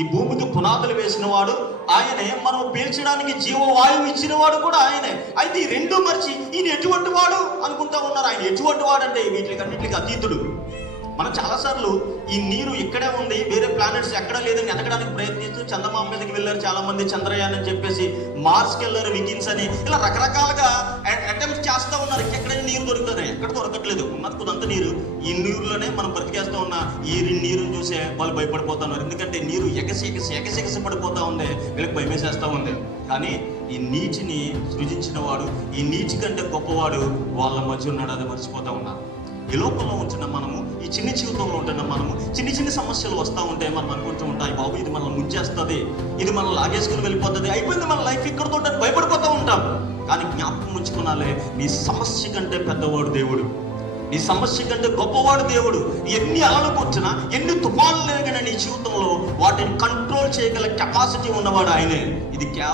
ఈ భూమికి పునాదులు వేసిన వాడు ఆయనే, మనం పీల్చడానికి జీవవాయువు ఇచ్చిన వాడు కూడా ఆయనే. అయితే ఈ రెండు మర్చి ఈయన ఎటువంటి వాడు అనుకుంటా ఉన్నారు. ఆయన ఎటువంటి వాడంటే వీటికన్నిటికి అతీతుడు. మనం చాలాసార్లు ఈ నీరు ఇక్కడే ఉంది, వేరే ప్లానెట్స్ ఎక్కడా లేదని ఎదగడానికి ప్రయత్నిస్తూ చందమామ మీదకి వెళ్ళారు చాలా మంది, చంద్రయాన్ అని చెప్పేసి, మార్స్కి వెళ్ళారు, వికిన్స్ అని, ఇలా రకరకాలుగా అటెంప్ట్ చేస్తూ ఉన్నారు. ఎక్కడైనా నీరు దొరుకుతుంది, ఎక్కడ దొరకట్లేదు. ఉన్నది కొంత నీరు, ఈ నీరులోనే మనం బ్రతికేస్తూ ఉన్న ఈ నీరుని చూసే వాళ్ళు భయపడిపోతున్నారు. ఎందుకంటే నీరు ఎగసి పడిపోతూ ఉంది, వీళ్ళకి భయమేసేస్తూ ఉంది. కానీ ఈ నీటిని సృజించిన వాడు, ఈ నీటి కంటే గొప్పవాడు వాళ్ళ మధ్య ఉన్నాడు, అది మర్చిపోతూ ఉన్నారు. ఈ లోకంలో ఉంటున్న మనము, ఈ చిన్న జీవితంలో ఉంటున్న మనము, చిన్న సమస్యలు వస్తూ ఉంటే మనం అనుకుంటూ ఉంటాయి, బాబు ఇది మనల్ని ముంచేస్తుంది, ఇది మనం లాగేసుకుని వెళ్ళిపోతుంది, అయిపోయింది మన లైఫ్ ఇక్కడితో ఉంటుంది, భయపడిపోతూ ఉంటాం. కానీ జ్ఞాపకం ఉంచుకున్నాలే, నీ సమస్య కంటే పెద్దవాడు దేవుడు, నీ సమస్య కంటే గొప్పవాడు దేవుడు. ఎన్ని అలలు వచ్చినా, ఎన్ని తుఫాన్లు లేగినా నీ జీవితంలో వాటిని కంట్రోల్ చేయగల కెపాసిటీ ఉన్నవాడు ఆయనే. ఇది కేవలం